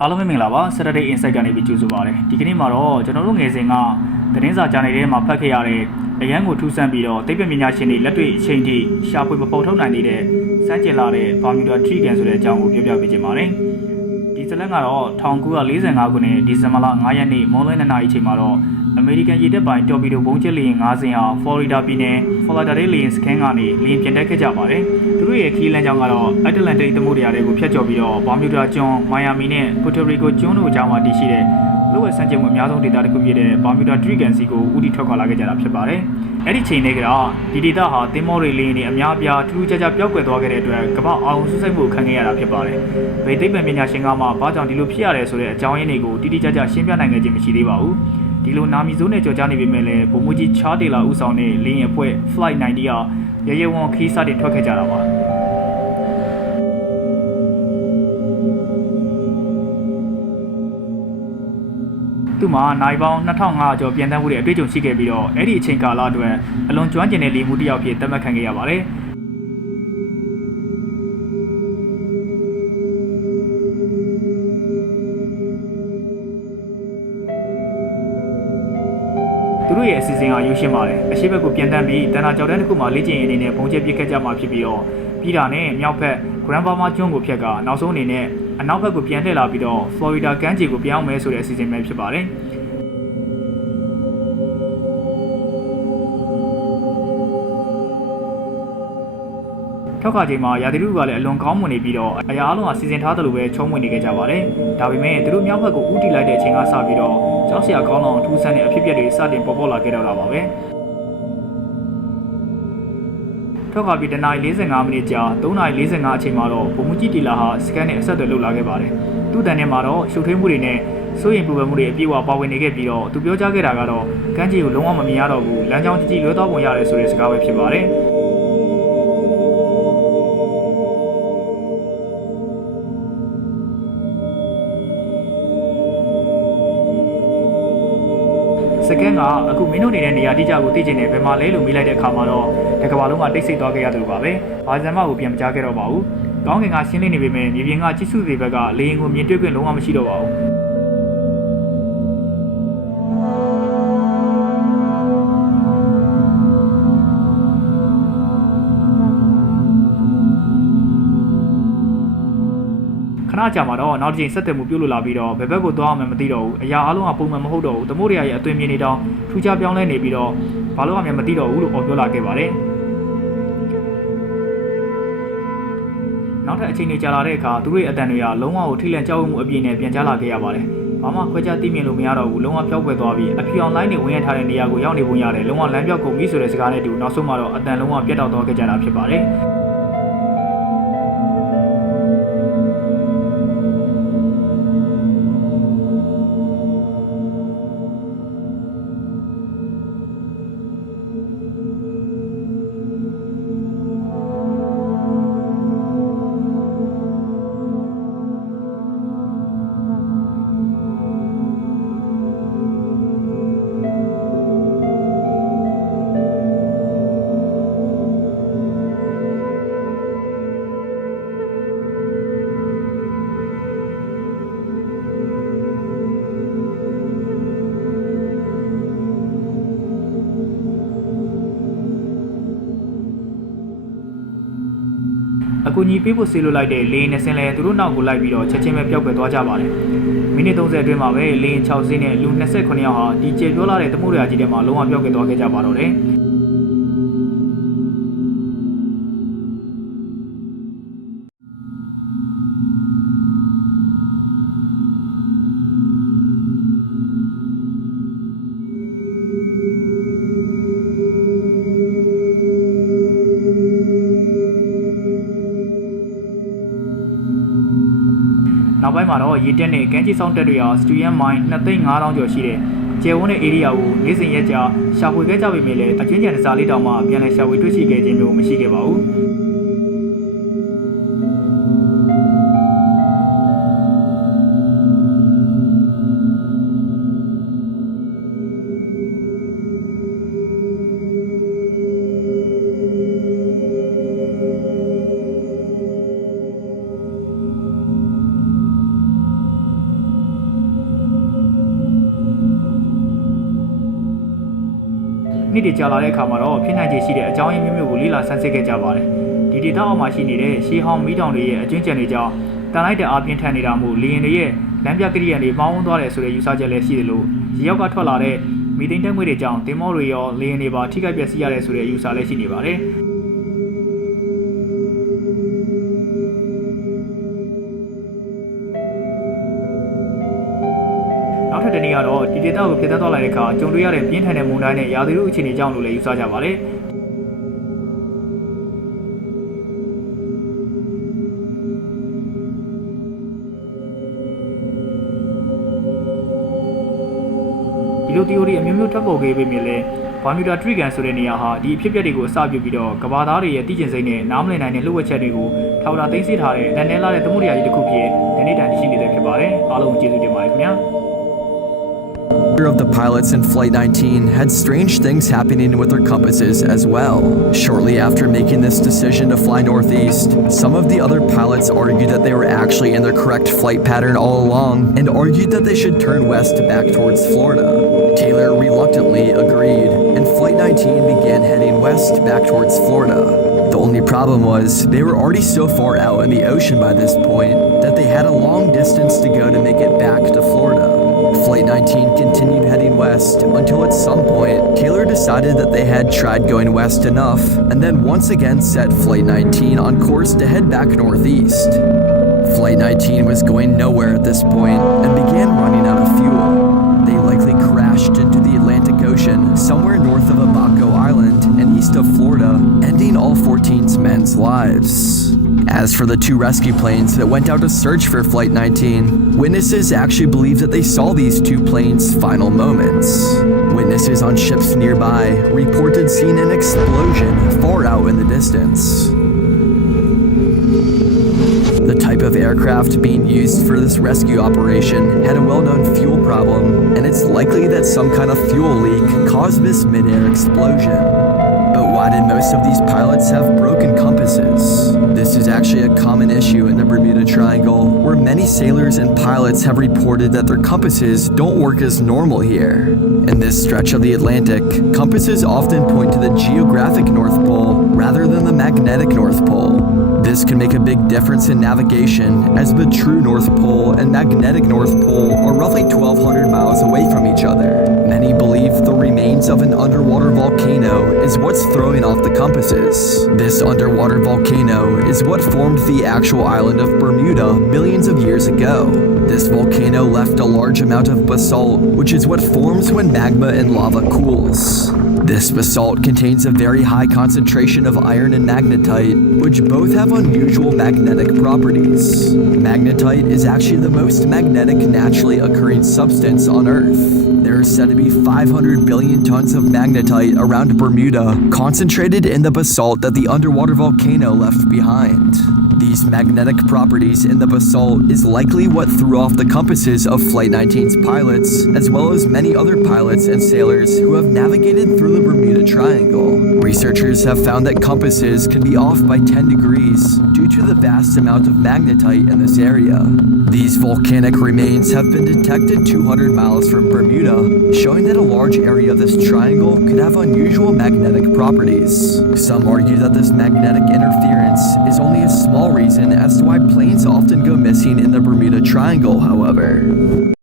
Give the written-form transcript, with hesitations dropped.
အားလုံးပဲမင်္ဂလာပါ Saturday Insight ကနေပြီးကြိုဆိုပါရစေဒီကနေ့မှာတော့ကျွန်တော်တို့ငယ်စဉ်ကသတင်းစာဂျာနယ်ထဲမှာဖတ်ခဲ့ရတဲ့အရန်ကိုထူးဆန်းပြီးတော့သိပ္ပံပညာရှင်တွေလက်တွေ့အချိန်ထိရှာဖွေမပေါ်ထုတ်နိုင်သေးတဲ့စမ်းကျင်လာတဲ့ Bermuda Triton ဆိုတဲ့အကြောင်းကိုပြောပြပေးချင်ပါတယ်ဒီဇလန်ကတော့1945ခုနှစ်ဒီဇင်ဘာလ9ရက်နေ့မွန်းလွဲ2နာရီအချိန်မှာတော့အမေရိကန်ရေတပ်ပိုင်တော်ပီဒိုဘုံကျက်လေယာဉ်9စင်းဟာဖလော်ရီဒါပြည်နယ်ဖလော်ဒါဒေးလေယာဉ်စခန်းကနေလေယာဉ်ပြန်တက်ခဲ့ကြပါတယ်။သူတို့ရဲ့ခီးလမ်းကြောင်းကတော့အတ္တလန်တိတ်သမုဒ္ဒရာတွေကိုဖျက်ကျော်ပြီးတော့ဘာမြူဒါကျွန်း၊မိုင်ယာမီနဲ့ပူတိုရီကိုကျွန်းတို့အကြားမှာတည်ရှိတဲ့လူဝက်စံကျင်မှုအများဆုံးဒေသတစ်ခုဖြစ်တဲ့ဘာမြူဒါထရီကန်စီကိုဦးတည်ထွက်ခွာလာခဲ့ကြတာဖြစ်ပါတယ်။အဲ့ဒီချိန်တွေကဒီဒေသဟာတင်မောတွေလေယာဉ်တွေအများအပြားထူးထူးခြားခြားပျောက်ကွယ်သွားခဲ့တဲ့အတွက်ကမ္ဘာအောင်ဆူဆိတ်မှုခံခဲ့ရတာဖြစ်ပါတယ်။ဗေသိပ္ပံပညာရှင်ကမှဘာကြောင့်ဒီလိုဖြစ်ရတယ်ဆိုတဲ့အကြောင်းရင်းတွေကိုတိတိကျကျရှင်းပြနိုင်ခဲ့ခြင်းမရှိသေးပါဘူး။ဒီလိုနာမည်ဆိုးနဲ့ကြော်ကြားနေပေမဲ့လည်းဗိုလ်မှူးကြီးချားတေလာဦးဆောင်တဲ့လေယာဉ်အဖွဲ့ Flight 90ဟာရဲရဲဝံ့ခီးစတင်ထွက်ခဲ့ကြတာပါသူမှာနိုင်ပေါင်း2500ကျော်ပြန်တန်းမှုတဲ့အတွေ့အကြုံရှိခဲ့ပြီးတော့အဲ့ဒီအချိန်ကာလအတွက်အလွန်ကျွမ်းကျင်တဲ့လေမှုတစ်ယောက်ဖြစ်သတ်မှတ်ခံခဲ့ရပါတယ်သူတို့ရဲ့အစီအစဉ်ကရိုးရှင်းပါတယ်အရှိဘက်ကိုပြန်တန်းပြီးတန်တာကြောက်တန်းတစ်ခုမှလေ့ကျင့်ရင်းအနေနဲ့ပုံကျဲပစ်ခဲ့ကြမှာဖြစ်ပြီးတော့ပြည်တာနဲ့မြောက်ဘက်ဂရန်ဘာမာကျွန်းကိုဖြတ်ကနောက်ဆုံးအနေနဲ့အနောက်ဘက်ကိုပြန်လှည့်လာပြီးတော့ဖလော်ရီဒါကမ်းခြေကိုပြောင်းမယ်ဆိုတဲ့အစီအစဉ်ပဲဖြစ်ပါတယ်ထောက်ခါချိန်မှာရာသီဥတုကလည်းအလွန်ကောင်းမွန်နေပြီးတော့အရာအလုံးကစီစဉ်ထားသလိုပဲချုံးဝင်နေကြပါတယ်။ဒါပေမဲ့သူတို့မြောက်ဘက်ကိုဦးတည်လိုက်တဲ့အချိန်ကစပြီးတော့ကြောက်စရာကောင်းတော့ထူးဆန်းတဲ့အဖြစ်အပျက်တွေစတင်ပေါ်ပေါက်လာခဲ့တော့တာပါပဲ။ထောက်ခါပြီးတနာရီ45မိနစ်ကြာ3နာရီ45အချိန်မှာတော့ဗိုလ်မှူးကြီးတီလာဟာစကန်နဲ့အဆက်အသွယ်လုပ်လာခဲ့ပါတယ်။သူ့တန်ထဲမှာတော့ရှုပ်ထွေးမှုတွေနဲ့စိုးရိမ်ပူပန်မှုတွေအပြည့်အဝပါဝင်နေခဲ့ပြီးတော့သူပြောကြားခဲ့တာကတော့ကမ်းခြေကိုလုံးဝမမြင်ရတော့ဘူးလမ်းကြောင်းကြီးလွဲသွားပုံရတယ်ဆိုတဲ့စကားပဲဖြစ်ပါတယ်။စကန်ကအခုမင်းတို့နေတဲ့နေရာတိကျကိုသိကျင်နေဘယ်မှာလဲလို့မေးလိုက်တဲ့အခါမှာတော့တကဘာလုံးကတိတ်ဆိတ်သွားခဲ့ရတယ်လို့ပါပဲ။ဘာဇန်မကိုပြန်မကြားခဲ့တော့ပါဘူး။ကောင်းကင်ကရှင်းလင်းနေပေမဲ့မြေပြင်ကကြည့်စုတွေဘက်ကလေရင်ကိုမြင်တွေ့ခွင့်လုံးဝမရှိတော့ပါဘူး။ခဏကြာမှာတော့နောက်တစ်ချိန်ဆက်သွယ်မှုပြုတ်လို့လာပြီးတော့ဘယ်ဘက်ကိုသွားအောင်မှမသိတော့ဘူးအရာအလုံးကပုံမှန်မဟုတ်တော့ဘူးသမုဒ္ဒရာရဲ့အသွင်မြင်နေတော့ထူးခြားပြောင်းလဲနေပြီးတော့ဘာလို့မှမသိတော့ဘူးလို့ပြောလာခဲ့ပါတယ်နောက်ထပ်အချိန်တွေကြာလာတဲ့အခါသူတို့ရဲ့အတန်တွေကလုံးဝကိုထိလန့်ကြောက်မှုအပြင်းနဲ့ပြန်ကြားလာခဲ့ရပါတယ်ဘာမှခွဲခြားသိမြင်လို့မရတော့ဘူးလုံးဝပျောက်ကွယ်သွားပြီးအဖြူအောင်လိုင်းတွေဝင်ရထားတဲ့နေရာကိုရောက်နေပုံရတယ်လုံးဝလမ်းပြောက်ကုန်ပြီဆိုတဲ့စကားနဲ့တူနောက်ဆုံးမှာတော့အတန်လုံးဝပြတ်တောက်သွားခဲ့ကြတာဖြစ်ပါတယ်အကူအညီပေးဖို့ဆေးလို့လိုက်တဲ့လေယာဉ်နဲ့ဆင်းလဲသူတို့နောက်ကိုလိုက်ပြီးတော့ချက်ချင်းပဲပျောက်ကွယ်သွားကြပါတယ်မိနစ်30အတွင်းမှာပဲလေယာဉ်6စီးနဲ့လူ29ယောက်ဟာဒီကျေပြောလာတဲ့သမုဒ္ဒရာကြီးထဲမှာလုံးဝပျောက်ကွယ်သွားခဲ့ကြပါတော့တယ်နောက်ပိုင်းမှာတော့ရေတက်နဲ့ကမ်းခြေဆောင်တက်တွေဟာစတူယန်မိုင်း2,500,000ကျော်ရှိတဲ့ကျယ်ဝန်းတဲ့ area ကိုနေ့စဉ်ရက်ကြာရှာဖွေခဲ့ကြပေမဲ့လည်းအကျွမ်းကျန်တစားလေးတောင်မှပြန်လည်ရှာဖွေတွေ့ရှိခဲ့ခြင်းမျိုးမရှိခဲ့ပါဘူး နေ့တည်ကြာလာတဲ့အခါမှာတော့ဖြစ်နိုင်ခြေရှိတဲ့အကြောင်းရင်းမျိုးကိုလေ့လာဆန်းစစ်ခဲ့ကြပါတယ်ဒီဒေသအောက်မှာရှိနေတဲ့ရှေးဟောင်းမီးတောင်တွေရဲ့အကျွမ်းကျန်တွေကြောင့်တန်လိုက်တဲ့အားပြင်းထန်နေတာမို့လေရင်တွေရဲ့လမ်းပြကရိယာတွေပေါင်းဝန်းသွားတယ်ဆိုတဲ့ယူဆချက်လည်းရှိတယ်လို့ရေရောက်ကထွက်လာတဲ့မီသိန်းတက်ငွေတွေကြောင့်တင်မောတွေရောလေရင်တွေပါထိခိုက်ပျက်စီးရတယ်ဆိုတဲ့ယူဆလည်းရှိနေပါတယ်နောက်ထပ်တစ်နည်းကတော့ဒီဒေသကိုဖြစ်သွားလာတဲ့အခါကြုံတွေ့ရတဲ့ပြင်းထန်တဲ့မုန်တိုင်းနဲ့ရာသီဥတုအခြေအနေကြောင့်လို့လည်းယူဆကြပါတယ်ဒီလို theory အမျိုးမျိုးထွက်ပေါ်ခဲ့ပေမဲ့လည်း Bermuda Triangle ဆိုတဲ့နေရာဟာဒီအဖြစ်အပျက်တွေကိုအစပြုပြီးတော့ကမ္ဘာသားတွေရဲ့တည်ကျင်စိတ်နဲ့နားမလည်နိုင်တဲ့လှုပ်ဝက်ချက်တွေကိုထောက်တာသိသိထားတဲ့နန်းနဲလာတဲ့သမုဒ္ဒရာကြီးတစ်ခုဖြစ်ဒီနေ့တိုင်ရှိနေတဲ့ဖြစ်ပါတယ်အားလုံးကျေးဇူးတင်ပါတယ်ခင်ဗျာOf the pilots in Flight 19 had strange things happening with their compasses as well. Shortly after making this decision to fly northeast, some of the other pilots argued that they were actually in their correct flight pattern all along and argued that they should turn west back towards Florida. Taylor reluctantly agreed, and Flight 19 began heading west back towards Florida. The only problem was they were already so far out in the ocean by this point that they had a long distance to go to make it back to Florida. Flight 19 continued heading west until at some point Taylor decided that they had tried going west enough and then once again set Flight 19 on course to head back northeast. Flight 19 was going nowhere at this point and began running out of fuel. They likely crashed into the Atlantic Ocean somewhere north of Abaco Island and east of Florida, ending all 14 men's lives. As for the two rescue planes that went out to search for Flight 19, witnesses actually believe that they saw these two planes' final moments. Witnesses on ships nearby reported seeing an explosion far out in the distance. The type of aircraft being used for this rescue operation had a well-known fuel problem, and it's likely that some kind of fuel leak caused this mid-air explosion. But why did most of these pilots have broken compasses? This is actually a common issue in the Bermuda Triangle, where many sailors and pilots have reported that their compasses don't work as normal here. In this stretch of the Atlantic, compasses often point to the geographic North Pole rather than the magnetic North Pole. This can make a big difference in navigation, as the true North Pole and magnetic North Pole are roughly 1,200 miles away from each other. Many believe the remains of an underwater volcano is what's throwing off the compasses. This underwater volcano is what formed the actual island of Bermuda millions of years ago. This volcano left a large amount of basalt, which is what forms when magma and lava cools. This basalt contains a very high concentration of iron and magnetite, which both have unusual magnetic properties. Magnetite is actually the most magnetic naturally occurring substance on Earth. There are said to be 500 billion tons of magnetite around Bermuda, concentrated in the basalt that the underwater volcano left behind. These magnetic properties in the basalt is likely what threw off the compasses of Flight 19's pilots, as well as many other pilots and sailors who have navigated through the Bermuda Triangle. Researchers have found that compasses can be off by 10 degrees due to the vast amount of magnetite in this area. These volcanic remains have been detected 200 miles from Bermuda, showing that a large area of this triangle could have unusual magnetic properties. Some argue that this magnetic interference is only a small reason as to why planes often go missing in the Bermuda Triangle, however.